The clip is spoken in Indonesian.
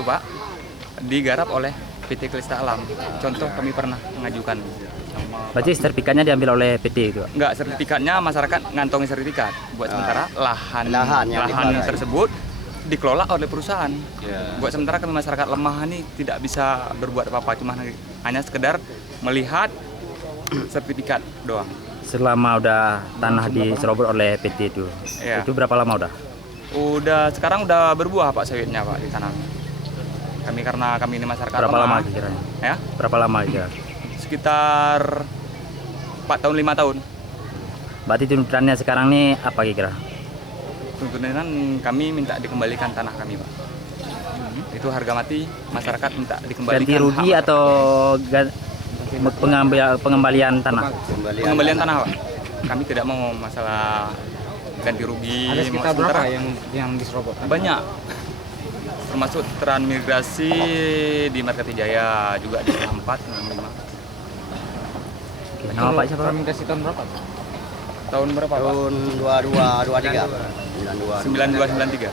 itu Pak digarap oleh PT Kelista Alam. Contoh kami pernah mengajukan. Berarti sertifikatnya diambil oleh PT itu? Enggak, sertifikatnya masyarakat ngantongi sertifikat. Buat sementara lahan yang tersebut dikelola oleh perusahaan. Buat sementara kami masyarakat lemah ini tidak bisa berbuat apa-apa, cuma hanya sekedar melihat sertifikat doang. Selama udah tanah diserobot oleh PT itu, Iya. itu berapa lama udah? Sekarang udah berbuah Pak sawitnya Pak di tanah. Karena kami ini masyarakat Berapa lemah. lama kiranya? Ya, Berapa lama kira? sekitar 4 tahun 5 tahun. Berarti tuntutannya sekarang nih apa kira? Tuntutan kami minta dikembalikan tanah kami Pak. Itu harga mati, masyarakat minta dikembalikan. Ganti rugi hak atau pengembalian tanah? pengembalian tanah Pak. Kami tidak mau masalah ganti rugi. Ada sekitar berapa yang diserobot? Banyak. Termasuk transmigrasi di Markati Jaya juga di 4, 65. Oke, nama Pak siapa? Transmigrasi tahun berapa? Tahun berapa Pak? Tahun 2223. 9293.